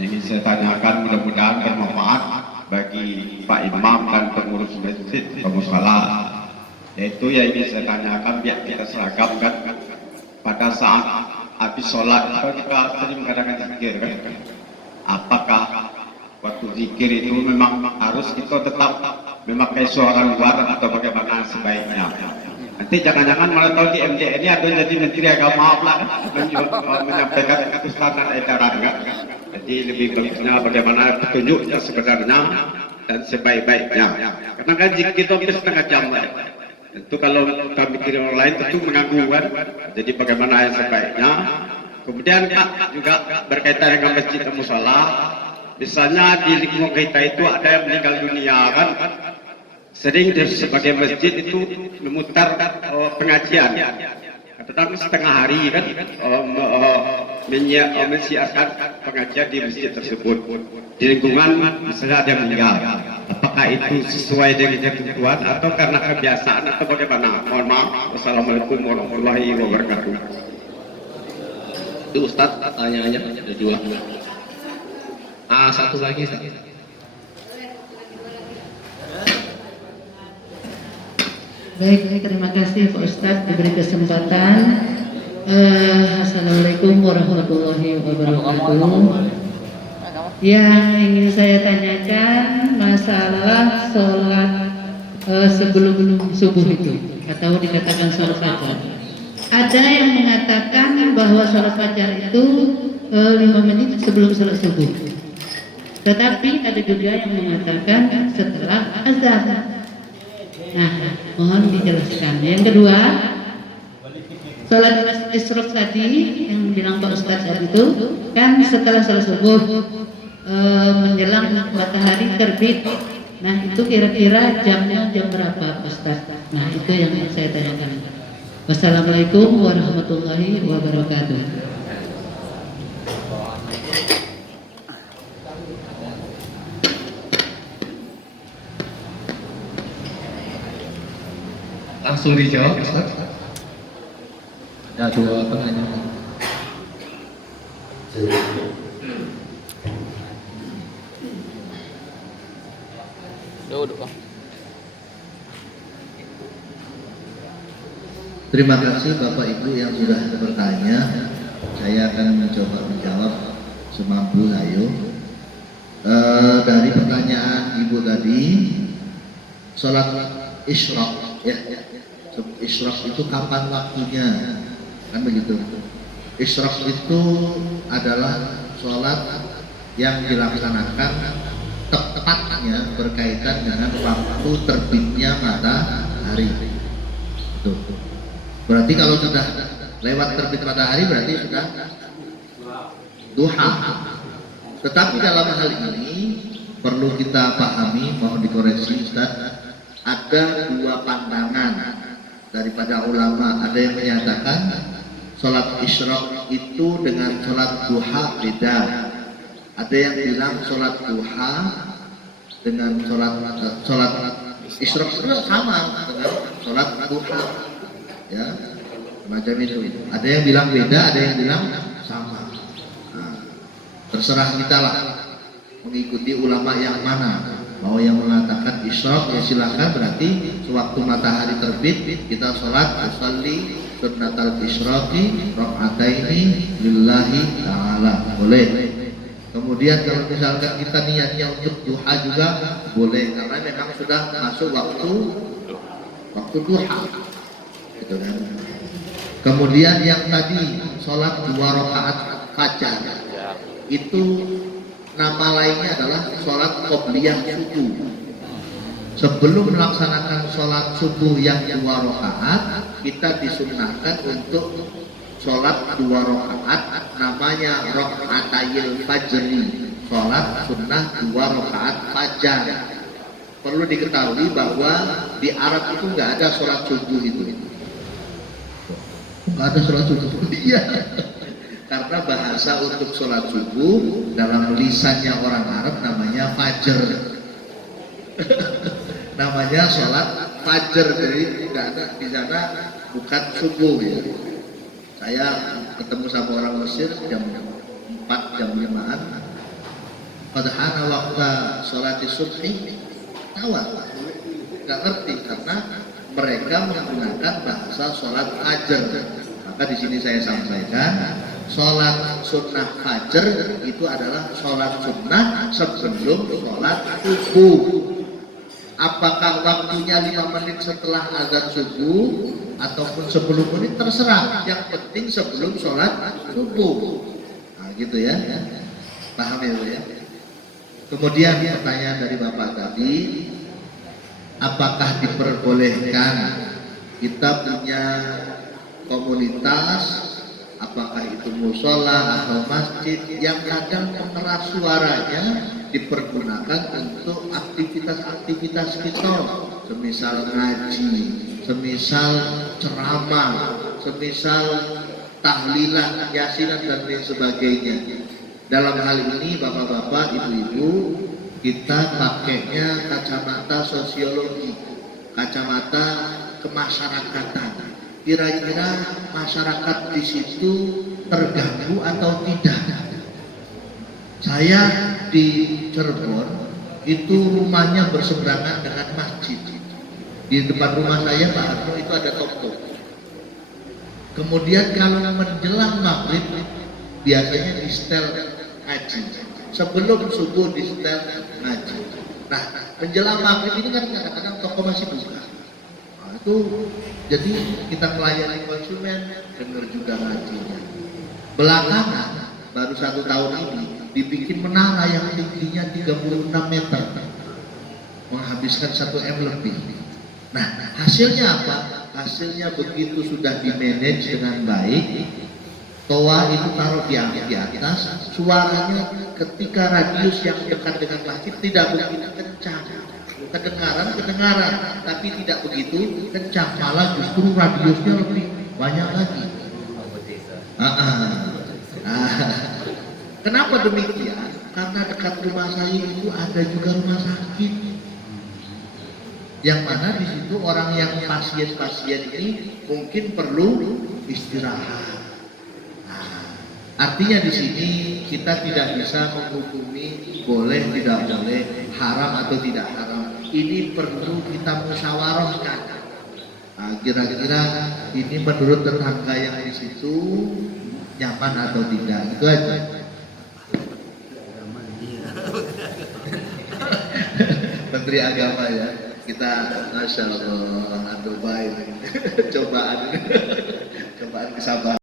Yang ingin saya tanyakan mudah-mudahan bermanfaat bagi Pak Imam dan pengurus masjid pemusyawarah. Yaitu yang ingin saya tanyakan biar kita seragamkan pada saat habis sholat kalau kita sering mengadakan zikir kan, apakah waktu zikir itu memang harus kita tetap memakai suara luar atau bagaimana sebaiknya? Nanti jangan-jangan malah tahu di MDN ini ada jadi Menteri Agama pula menyampaikan keputusan edaran kan. Jadi lebih bagusnya bagaimana petunjuknya sebenarnya dan sebaik-baiknya. Karena kan zikir itu hampir setengah jam lah. Tentu kalau kita mikir orang lain tentu mengganggu kan. Jadi bagaimana yang sebaiknya. Kemudian Pak juga berkaitan dengan masjid dan mushola. Misalnya di lingkungan kita itu ada yang meninggal dunia kan. Sering sebagai masjid itu memutar pengajian. Tetapi setengah hari kan menyiarkan pengajian di masjid tersebut. Di lingkungan misalnya ada yang meninggal. Apakah itu sesuai dengan ketentuan atau karena kebiasaan atau bagaimana? Mohon maaf. Wassalamualaikum warahmatullahi wabarakatuh. Itu Ustaz tanya-tanya ada dua. Satu lagi. Baik, terima kasih Pak Ustadz diberi kesempatan. Assalamualaikum warahmatullahi wabarakatuh. Yang ingin saya tanyakan masalah sholat sebelum subuh itu atau dikatakan sholat fajar. Ada yang mengatakan bahwa sholat fajar itu 5 menit sebelum sholat subuh. Tetapi ada juga yang mengatakan setelah azan. Nah, mohon dijelaskan. Yang kedua, sholat isyraq tadi yang bilang Pak Ustadz tadi itu kan setelah sholat subuh menjelang matahari terbit. Nah, itu kira-kira jamnya jam berapa Pak Ustadz? Nah, itu yang saya tanyakan. Wassalamualaikum warahmatullahi wabarakatuh. Langsung dijawab Ustaz. Ada dua pertanyaan. Terima kasih Bapak Ibu yang sudah bertanya. Saya akan mencoba menjawab semampu saya. Dari pertanyaan Ibu tadi, sholat isyraq ya. Isyraq itu kapan waktunya? Kan begitu. Isyraq itu adalah sholat yang dilaksanakan tepatnya berkaitan dengan waktu terbitnya matahari. Tuh. Berarti kalau sudah lewat terbit matahari berarti sudah duha. Tetapi dalam hal ini perlu kita pahami, mohon dikoreksi Ustaz, ada dua pandangan daripada ulama. Ada yang menyatakan sholat isyraq itu dengan sholat duha beda. Ada yang bilang sholat duha dengan sholat isyraq itu sama dengan sholat duha, ya macam itu. Ada yang bilang beda, ada yang bilang sama. Nah, terserah kita lah mengikuti ulama yang mana. Mau yang mengatakan isyraq ya silakan, berarti sewaktu matahari terbit kita sholat usolli sunnatal isyraqi raka'ataini lillahi ta'ala, boleh. Kemudian kalau misalkan kita niatnya untuk duha juga boleh, karena memang sudah masuk waktu duha gitu kan. Kemudian yang tadi sholat 2 rakaat fajar itu nama lainnya adalah sholat qobliyah subuh. Sebelum melaksanakan sholat subuh yang 2 rakaat, kita disunnahkan untuk sholat 2 rakaat, namanya rakaatayil fajri, sholat sunnah 2 rakaat fajar. Perlu diketahui bahwa di Arab itu nggak ada sholat subuh itu. Nggak ada sholat subuh, iya. Karena bahasa untuk sholat subuh dalam lisannya orang Arab namanya fajar. Namanya sholat fajar, jadi tidak ada di sana bukan subuh ya. Saya ketemu sama orang Mesir jam 4 jam 5-an, padahal waktu sholat subhi tawar, nggak ngerti karena mereka menggunakan bahasa sholat fajar. Maka di sini saya sampaikan, sholat sunnah fajar itu adalah sholat sunnah sebelum sholat subuh. Apakah waktunya 5 menit setelah azan subuh ataupun 10 menit terserah. Yang penting sebelum sholat subuh. Nah gitu ya. Paham ya Bu ya? Kemudian pertanyaan dari Bapak tadi, apakah diperbolehkan kita punya komunitas, apakah itu musola atau masjid yang kadang pengeras suaranya dipergunakan untuk aktivitas-aktivitas kita, semisal ngaji, semisal ceramah, semisal tahlilan, yasinan dan lain sebagainya. Dalam hal ini bapak-bapak, ibu-ibu, kita pakainya kacamata sosiologi, kacamata kemasyarakatan. Kira-kira masyarakat di situ terganggu atau tidak? Saya di Cirebon itu rumahnya berseberangan dengan masjid. Di depan rumah saya Pak Harto itu ada toko. Kemudian kalau menjelang maghrib biasanya di setel ngaji. Sebelum subuh di setel ngaji. Nah, menjelang maghrib ini kan kadang-kadang toko masih buka. Nah, itu jadi kita melayani konsumen, dengar juga ngajinya. Belakangan baru 1 tahun ini dibikin menara yang tingginya 36 meter, menghabiskan 1 M lebih. Nah, hasilnya apa? Hasilnya begitu sudah dimanage dengan baik, toa itu taruh di atas, suaranya ketika radius yang dekat dengan masjid tidak begitu kencang. Kedengaran, tapi tidak begitu kencang, malah justru radiusnya lebih banyak lagi. Kenapa demikian? Karena dekat rumah saya itu ada juga rumah sakit, yang mana di situ orang yang pasien-pasien ini mungkin perlu istirahat. Artinya di sini kita tidak bisa menghukumi boleh tidak boleh, haram atau tidak haram. Ini perlu kita musyawarahkan. Nah, kira-kira ini menurut tetangga yang di situ nyaman atau tidak, itu aja. Menteri Agama ya, kita masya Allah, aduh baik, cobaan kesabaran.